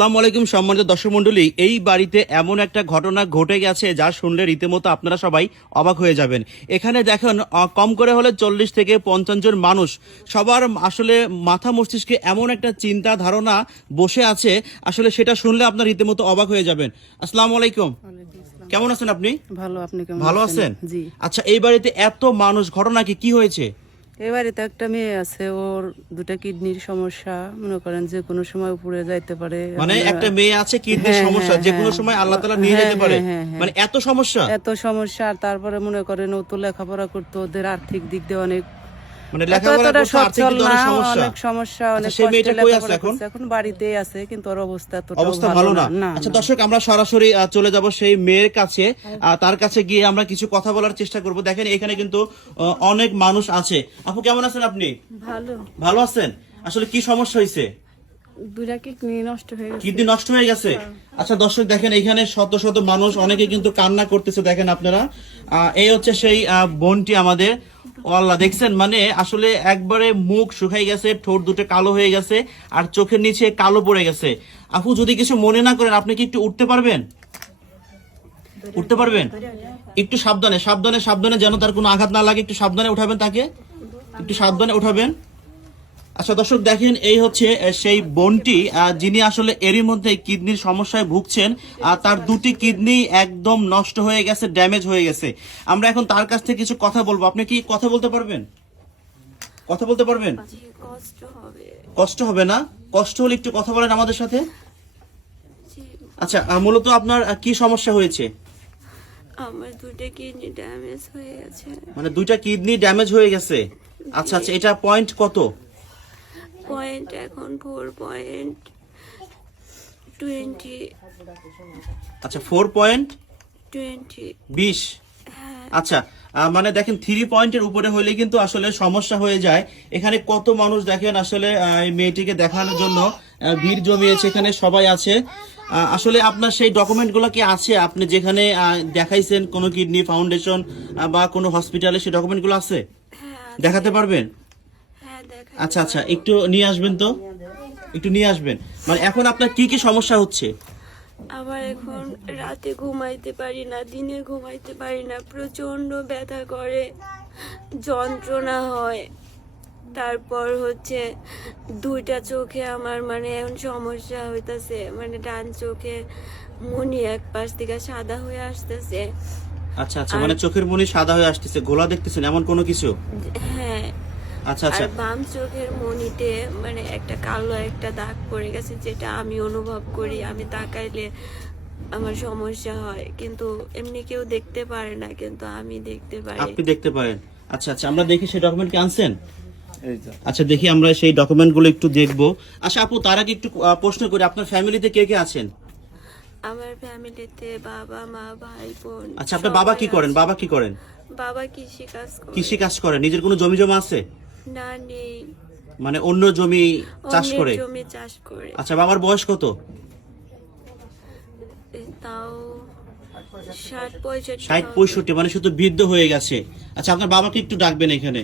আসসালামু আলাইকুম সম্মানিত দর্শক মণ্ডলী, এই বাড়িতে এমন একটা ঘটনা ঘটে গেছে যা শুনলে রীতিমতো আপনারা সবাই অবাক হয়ে যাবেন। এখানে দেখেন কম করে হলে 40 থেকে 50 জন মানুষ, সবার আসলে মাথা মস্তিষ্কে এমন একটা চিন্তা ধারণা বসে আছে, আসলে সেটা শুনলে আপনার রীতিমতো অবাক হয়ে যাবেন। আসসালামু আলাইকুম, কেমন আছেন আপনি? ভালো, আপনি কেমন ভালো আছেন? জি। আচ্ছা, এই বাড়িতে এত মানুষ, ঘটনা কি হয়েছে? এই বাড়িতে একটা মেয়ে আছে, ওর দুটা কিডনির সমস্যা, মনে করেন যে কোনো সময় উপরে যাইতে পারে। মানে একটা মেয়ে আছে কিডনির সমস্যা, যে কোনো সময় আল্লাহ তাআলা নিয়ে যেতে পারে। মানে এত সমস্যা, এত সমস্যা। আর তারপরে মনে করেন ও তো লেখাপড়া করতো, ওদের আর্থিক দিক দিয়ে অনেক মানে লেখাপড়া করতে আর্থিক দিক দিয়ে অনেক সমস্যা। অনেক সমস্যা, অনেক সেই মেয়েটা কই আছে এখন? এখন বাড়িতেই আছে, কিন্তু ওর অবস্থা তো অবস্থা ভালো না। আচ্ছা দর্শক, আমরা সরাসরি চলে যাব সেই মেয়ের কাছে। তার কাছে গিয়ে আমরা কিছু কথা বলার চেষ্টা করব। দেখেন এখানে কিন্তু অনেক মানুষ আছে। আপু কেমন আছেন আপনি? ভালো। ভালো আছেন? আসলে কি সমস্যা হয়েছে? দুইটা কিডনি নষ্ট হয়ে গেছে। কিডনি নষ্ট হয়ে গেছে? আচ্ছা দর্শক, দেখেন এখানে শত শত মানুষ, অনেকে কিন্তু কান্না করতেছে। দেখেন আপনারা, এই হচ্ছে সেই বোনটি আমাদের। ও আল্লাহ, দেখছেন মানে আসলে একবারে মুখ শুকাই গেছে, ঠোঁট দুটো কালো হয়ে গেছে, আর চোখের নিচে কালো পড়ে গেছে। আপু যদি কিছু মনে না করেন, আপনি কি একটু উঠতে পারবেন? উঠতে পারবেন? একটু সাবধানে সাবধানে সাবধানে, যেন তার কোনো আঘাত না লাগে। একটু সাবধানে উঠাবেন তাকে, একটু সাবধানে উঠাবেন। আচ্ছা দর্শক, দেখেন এই হচ্ছে সেই বোনটি, যিনি আসলে এরই মধ্যে কিডনির সমস্যায় ভুগছেন। তার দুটি কিডনি একদম নষ্ট হয়ে গেছে, ড্যামেজ হয়ে গেছে। আমরা এখন তার কাছ থেকে কিছু কথা বলবো। আপনি কি কথা বলতে পারবেন? কথা বলতে পারবেন? কষ্ট হবে। কষ্ট হবে না? কষ্ট হলে একটু কথা বলেন আমাদের সাথে। আচ্ছা, মূলত আপনার কি সমস্যা হয়েছে? আমার দুইটা কিডনি ড্যামেজ হয়ে গেছে। মানে দুইটা কিডনি ড্যামেজ হয়ে গেছে। আচ্ছা আচ্ছা, এটা পয়েন্ট কত? পয়েন্ট এখন 4.20। আচ্ছা, 4.20। আচ্ছা, মানে দেখেন 3 পয়েন্টের উপরে হলে কিন্তু আসলে সমস্যা হয়ে যায়। এখানে কত মানুষ দেখেন আসলে এই মেয়েটিকে দেখানোর জন্য ভিড় জমিয়েছে, এখানে সবাই আছে। আসলে আপনার সেই ডকুমেন্টগুলো কি আছে? আপনি যেখানে দেখাইছেন কোনো কিডনি ফাউন্ডেশন বা কোনো হসপিটালে, সেই ডকুমেন্টগুলো আছে? দেখাতে পারবেন? আচ্ছা আচ্ছা, একটু নিয়ে আসবেন তো, একটু নিয়ে আসবেন। মানে এখন আপনার কি কি সমস্যা হচ্ছে? আমার এখন রাতে ঘুমাইতে পারি না, দিনে ঘুমাইতে পারি না, প্রচন্ড ব্যথা করে, যন্ত্রণা হয়। তারপর হচ্ছে দুইটা চোখে আমার মানে এখন সমস্যা হইতাছে, মানে ডান চোখে মনি এক পাশ থেকে সাদা হয়ে আসতেছে। আচ্ছা আচ্ছা, মানে চোখের মনি সাদা হয়ে আসতেছে, গোলা দেখতেছেন, এমন কোনো কিছু? হ্যাঁ। আচ্ছা আচ্ছা, আর বাম চোখের মনিতে মানে একটা কালো একটা দাগ পড়ে গেছে, যেটা আমি অনুভব করি। আমি তাকাইলে আমার সমস্যা হয়, কিন্তু এমনি কেউ দেখতে পারে না, কিন্তু আমি দেখতে পারি। আপনি দেখতে পারেন? আচ্ছা আচ্ছা, আমরা দেখি সেই ডকুমেন্ট কি আনছেন। আচ্ছা দেখি, আমরা সেই ডকুমেন্টগুলো একটু দেখবো। আচ্ছা আপু, তার আগে একটু প্রশ্ন করি, আপনার ফ্যামিলিতে কে কে আছেন? আমার ফ্যামিলিতে বাবা, মা, ভাই, বোন। আচ্ছা, আপনার বাবা কি করেন? বাবা কি করেন? বাবা কৃষি কাজ করে। কৃষি কাজ করেন? নিজের কোনো জমি জমা আছে? না, নেই। মানে অন্য জমি চাষ অন্যের করে? জমি চাষ করে। আচ্ছা, বাবার বয়স কত? তাও 60-65। 60-65, মানে শুধু বৃদ্ধ হয়ে গেছে। আচ্ছা, আপনার বাবাকে একটু ডাকবেন এখানে।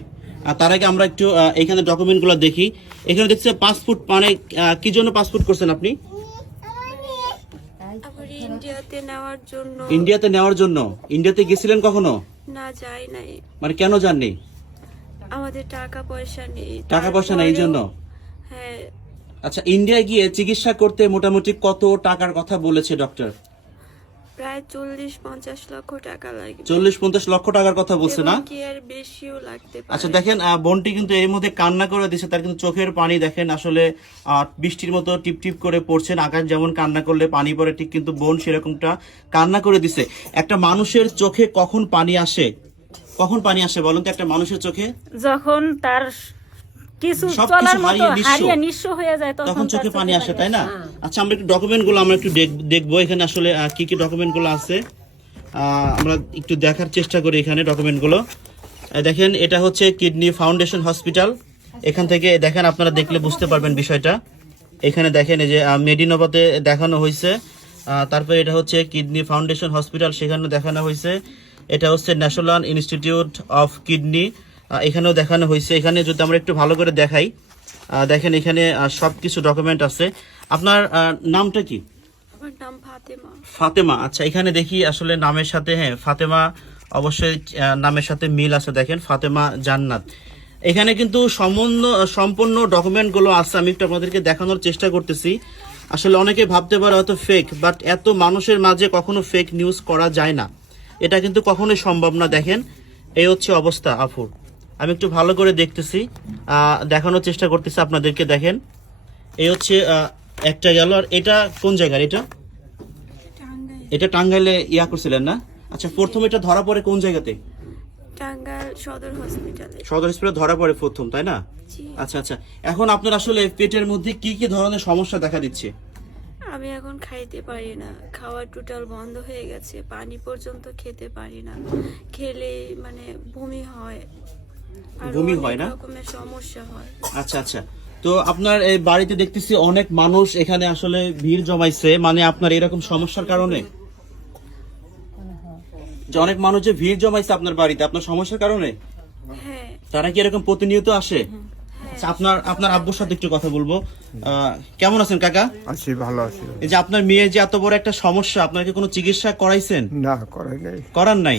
আর তার আগে আমরা একটু এখানে ডকুমেন্টগুলো দেখি। এখানে দেখছে পাসপোর্ট, মানে কি জন্য পাসপোর্ট করছেন আপনি? আবার ইন্ডিয়াতে নেওয়ার জন্য। ইন্ডিয়াতে নেওয়ার জন্য? ইন্ডিয়াতে গেছিলেন কখনো? না, যাই নাই। মানে কেন যাননি? আমাদের টাকা পয়সা নেই। টাকা পয়সা নেই এই জন্য? হ্যাঁ। আচ্ছা, ইন্ডিয়ায় গিয়ে চিকিৎসা করতে মোটামুটি কত টাকার কথা বলেছে ডক্টর? প্রায় 40-50 লক্ষ টাকা লাগবে। 40-50 লক্ষ টাকার কথা বলছে না? কি আর বেশিও লাগতে পারে। আচ্ছা দেখেন, বোনটি কিন্তু এর মধ্যে কান্না করে দিচ্ছে। তার কিন্তু চোখের পানি দেখেন আসলে বৃষ্টির মতো টিপ টিপ করে পড়ছেন। আকাশ যেমন কান্না করলে পানি পড়ে, ঠিক কিন্তু বোন সেরকমটা কান্না করে দিছে। একটা মানুষের চোখে কখন পানি আসে? কখন পানি আসে বলুন তো একটা মানুষের চোখে? যখন তার কিছু চলার মতো হারিয়ে নিঃস্ব হয়ে যায়, তখন চোখে পানি আসে, তাই না? আচ্ছা, আমরা একটু ডকুমেন্টগুলো আমরা একটু দেখবো এখানে আসলে কি কি ডকুমেন্টগুলো আছে। আমরা একটু দেখার চেষ্টা করি এখানে ডকুমেন্টগুলো। দেখেন, এটা হচ্ছে কিডনি ফাউন্ডেশন হসপিটাল। এখান থেকে দেখেন, আপনারা দেখলে বুঝতে পারবেন বিষয়টা। এখানে দেখেন এই যে মেডিনোভাতে দেখানো হয়েছে। তারপরে এটা হচ্ছে কিডনি ফাউন্ডেশন হসপিটাল, সেখানে দেখানো হয়েছে। এটা হচ্ছে ন্যাশনাল ইনস্টিটিউট অফ কিডনি, এখানেও দেখানো হয়েছে। এখানে যদি আমরা একটু ভালো করে দেখাই, দেখেন এখানে সব কিছু ডকুমেন্ট আছে। আপনার নামটা কি? আমার নাম ফাতেমা। ফাতেমা, আচ্ছা এখানে দেখি আসলে নামের সাথে, হ্যাঁ ফাতেমা অবশ্যই নামের সাথে মিল আছে, দেখেন ফাতেমা জান্নাত। এখানে কিন্তু সম্পূর্ণ ডকুমেন্টগুলো আছে, আমি একটু আপনাদেরকে দেখানোর চেষ্টা করতেছি। আসলে অনেকে ভাবতে পারে হয়তো ফেক, বাট এত মানুষের মাঝে কখনো ফেক নিউজ করা যায় না, এটা কিন্তু কখনোই সম্ভব না। দেখেন এই হচ্ছে অবস্থা আফুর, আমি একটু ভালো করে দেখতেছি, দেখানোর চেষ্টা করতেছি আপনাদেরকে। দেখেন এই হচ্ছে একটা গেল, আর এটা কোন জায়গার? এটা টাঙ্গাইলে ইয়া করছিলেন না? আচ্ছা প্রথম এটা ধরা পড়ে কোন জায়গাতে? টাঙ্গাইল সদর হসপিটালে। সদর হসপিটালে ধরা পড়ে প্রথম, তাই না? জি। আচ্ছা আচ্ছা, এখন আপনার আসলে পেটের মধ্যে কি কি ধরনের সমস্যা দেখা দিচ্ছে? আমি এখন খাইতে পারি না, খাওয়া টোটাল বন্ধ হয়ে গেছে, পানি পর্যন্ত খেতে পারি না, খেলে মানে বমি হয়, আর বমি অনেক হয় না? রকমের সমস্যা হয়। আচ্ছা আচ্ছা, তো আপনার এই বাড়িতে দেখতেছি অনেক মানুষ এখানে আসলে ভিড় জমাইছে, মানে আপনার এরকম সমস্যার কারণে? যে অনেক মানুষ যে ভিড় জমাইছে আপনার বাড়িতে আপনার সমস্যার কারণে, হ্যাঁ। তারা কি এরকম প্রতিনিয়ত আসে? আচ্ছা, আপনার আব্বুর সাথে একটু কথা বলবো। কেমন আছেন কাকা? আছি, ভালো আছি। এই যে আপনার মেয়ের যে এত বড় একটা সমস্যা, আপনাকে কোনো চিকিৎসা করাইছেন? না, করাই নাই। করার নাই?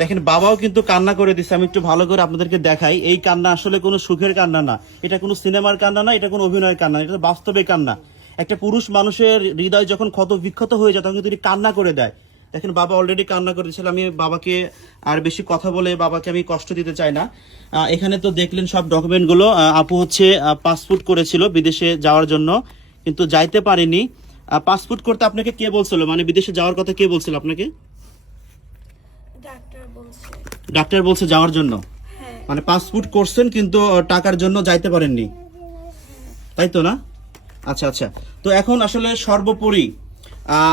দেখেন বাবাও কিন্তু কান্না করে দিচ্ছে, আমি একটু ভালো করে আপনাদেরকে দেখাই। এই কান্না আসলে কোনো সুখের কান্না না, এটা কোনো সিনেমার কান্না না, এটা কোনো অভিনয়ের কান্না, এটা বাস্তবে কান্না। একটা পুরুষ মানুষের হৃদয় যখন ক্ষত বিক্ষত হয়ে যায় তখন কিন্তু তিনি কান্না করে দেয়। দেখেন বাবা অলরেডি কান্না করে দিচ্ছিল। আমি বাবাকে আর বেশি কথা বলে বাবাকে আমি কষ্ট দিতে চাই না। এখানে তো দেখলেন সব ডকুমেন্টগুলো। আপু হচ্ছে পাসপোর্ট করেছিল বিদেশে যাওয়ার জন্য, কিন্তু যাইতে পারেনি। পাসপোর্ট করতে আপনাকে কে বলছিল, মানে বিদেশে যাওয়ার কথা কে বলছিল আপনাকে? ডাক্তার বলছে। ডাক্তার বলছে যাওয়ার জন্য? হ্যাঁ। মানে পাসপোর্ট করছেন কিন্তু টাকার জন্য যাইতে পারেননি, তাই তো না? আচ্ছা আচ্ছা, তো এখন আসলে সর্বোপরি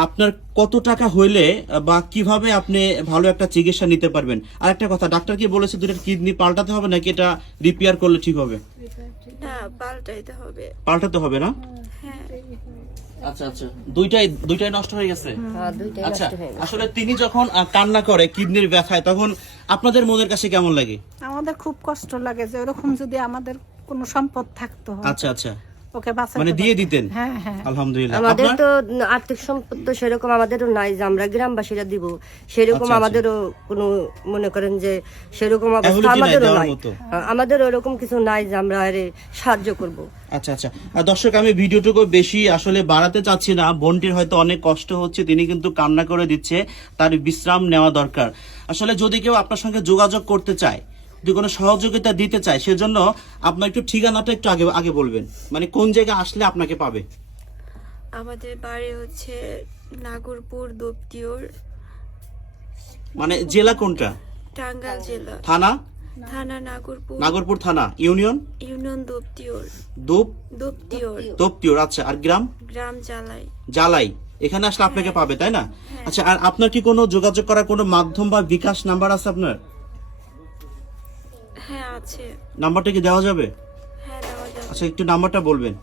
আপনার কত টাকা হইলে বা কিভাবে আপনি ভালো একটা চিকিৎসা নিতে পারবেন? আর একটা কথা, ডাক্তার কি বলেছে দুটোর কিডনি পাল্টাতে হবে নাকি এটা রিপেয়ার করলে ঠিক হবে? না, পাল্টাইতে হবে। পাল্টাতে হবে না? হ্যাঁ। আচ্ছা আচ্ছা, দুইটাই নষ্ট হয়ে গেছে। আচ্ছা, আসলে তিনি যখন কান্না করে কিডনির ব্যথায়, তখন আপনাদের মনের কাছে কেমন লাগে? আমাদের খুব কষ্ট লাগে যে ওরকম যদি আমাদের কোনো সম্পদ থাকতো, আচ্ছা আচ্ছা, ওকে বাঁচাতে মানে দিয়ে দিতেন? হ্যাঁ হ্যাঁ। আলহামদুলিল্লাহ। আমাদের আপনার? তো আর্থিক সম্পদ তো সেরকম আমাদেরও নাই যে আমরা গ্রামবাসীরা দিব, সেরকম আচ্ছা, আমাদেরও কোনো মনে করেন যে সেরকম অবস্থা এগুলো কি নাই আমাদেরও দেওয়ার নাই। মতো? আমাদের ওরকম কিছু নাই যে আমরা আরে সাহায্য করব। আচ্ছা আচ্ছা, দর্শক আমি ভিডিওটুকু বেশি আসলে বাড়াতে চাচ্ছি না। বোনটির হয়তো অনেক কষ্ট হচ্ছে, তিনি কিন্তু কান্না করে দিচ্ছে, তার বিশ্রাম নেওয়া দরকার। আসলে যদি কেউ আপনার সঙ্গে যোগাযোগ করতে চায়, যদি কোনো সহযোগিতা দিতে চায়, সেজন্য আপনার একটু ঠিকানাটা একটু আগে বলবেন, মানে কোন জায়গায় আসলে আপনাকে পাবে? আমাদের বাড়ি হচ্ছে নাগরপুর দোপতিওর, মানে জেলা কোনটা? টাঙ্গাইল জেলা। থানা? থানা নাগরপুর। নাগরপুর থানা। ইউনিয়ন? ইউনিয়ন দোপতিওর। দোপতিওর। তোপতিওর। আচ্ছা, আর গ্রাম? গ্রাম জালাই। জালাই। এখানে আসলে আপনাকে পাবে, তাই না? আচ্ছা, আর আপনার কি কোনো যোগাযোগ করার কোনো মাধ্যম বা বিকাশ নাম্বার আছে আপনার? হ্যাঁ আছে। নাম্বারটা কি দেওয়া যাবে? হ্যাঁ দেওয়া যাবে। আচ্ছা, একটু নাম্বারটা বলবেন।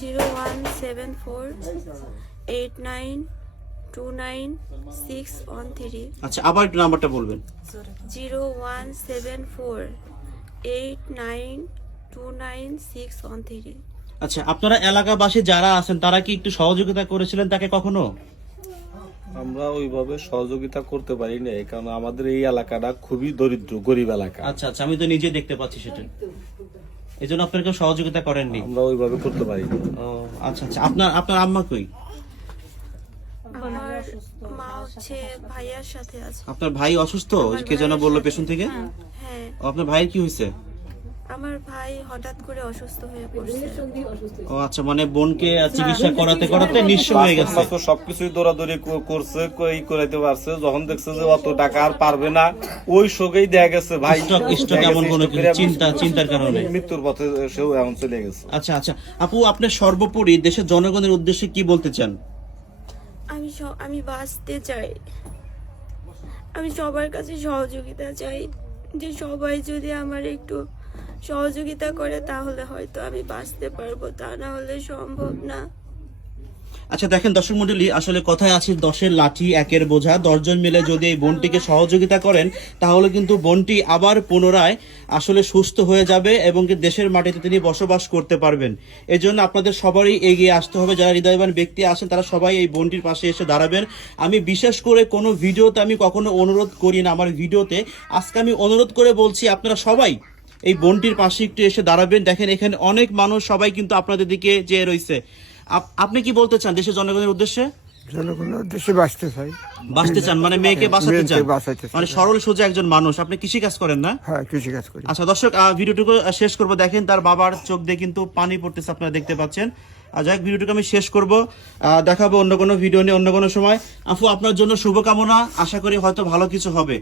01748929613। আচ্ছা, আবার একটু নাম্বারটা বলবেন। 01748929613। আচ্ছা, আপনারা এলাকাবাসী যারা আছেন তারা কি একটু সহযোগিতা করেছিলেন তাকে কখনো? আমরা ওইভাবে সহযোগিতা করতে পারি না, কারণ আমাদের এই এলাকাটা খুবই দরিদ্র, গরিব এলাকা। আচ্ছা আচ্ছা, আমি তো নিজে দেখতে পাচ্ছি সেটা, এই জন্য আপনার কেউ সহযোগিতা করেননি? আমরা ওইভাবে করতে পারি না। ও আচ্ছা আচ্ছা, আপনার আম্মা কই? আমার মা হচ্ছে ভাইয়ার সাথে আছে। আপনার ভাই অসুস্থ, কে যেন বললো পেছন থেকে? হ্যাঁ। ও, আপনার ভাইয়ের কি হয়েছে? আমার ভাই হঠাৎ করে অসুস্থ হয়ে পড়ছে। ও আচ্ছা, মানে বোনকে চিকিৎসা করাতে করাতে নিঃস্ব হয়ে গেছে। তো সবকিছুই দৌড়াদৌড়ি করছে, ই করাইতে পারছে, যখন দেখছে যে অত টাকা আর পারবে না, ওই শোকেই দেখা গেছে ভাই স্ট্রোক এমন কোনো চিন্তার কারণে মৃত্যুর পথে সেও এখন চলে গেছে। আচ্ছা আচ্ছা, আপু আপনার সর্বোপরি দেশের জনগণের উদ্দেশ্যে কি বলতে চান? আমি বাঁচতে চাই, আমি সবার কাছে সহযোগিতা চাই, যে সবাই যদি আমার একটু সহযোগিতা করে তাহলে হয়তো আমি বাঁচতে পারবো, তা না হলে সম্ভব না। আচ্ছা দেখেন দর্শক মন্ডলী, আসলে কথায় আছে 10-এর লাঠি 1-এর বোঝা। 10 জন মিলে যদি এই বোনটিকে সহযোগিতা করেন তাহলে কিন্তু বোনটি আবার পুনরায় আসলে সুস্থ হয়ে যাবে এবং কি দেশের মাটিতে তিনি বসবাস করতে পারবেন। এই জন্য আপনাদের সবারই এগিয়ে আসতে হবে। যারা হৃদয়বান ব্যক্তি আছেন তারা সবাই এই বোনটির পাশে এসে দাঁড়াবেন। আমি বিশেষ করে কোনো ভিডিওতে আমি কখনো অনুরোধ করি না, আমার ভিডিওতে আজকে আমি অনুরোধ করে বলছি আপনারা সবাই এই বোনটির পাশে একটু এসে দাঁড়াবেন। দেখেন এখানে অনেক মানুষ সবাই কিন্তু আপনাদের দিকে চেয়ে রয়েছে। আপনি কি বলতে চান দেশের জনগণের উদ্দেশ্যে? জনগণের উদ্দেশ্যে বাঁচতে চাই। বাঁচতে চান মানে মেয়েকে বাঁচাতে মেয়েকে চান, বাঁচাতে চাই। মানে সরল সোজা একজন মানুষ। আপনি কৃষি কাজ করেন না? হ্যাঁ, কৃষি কাজ করি। আচ্ছা দর্শক, ভিডিওটুকু শেষ করব। দেখেন তার বাবার চোখ দিয়ে কিন্তু পানি পড়তেছে, আপনারা দেখতে পাচ্ছেন। যাই হোক, ভিডিওটুকু আমি শেষ করব, দেখাবো অন্য কোনো ভিডিও নিয়ে অন্য কোনো সময়। আপু আপনার জন্য শুভকামনা, আশা করি হয়তো ভালো কিছু হবে।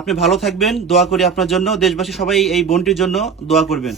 আপনি ভালো থাকবেন, দোয়া করি আপনার জন্য। দেশবাসী সবাই এই বোনটির জন্য দোয়া করবেন।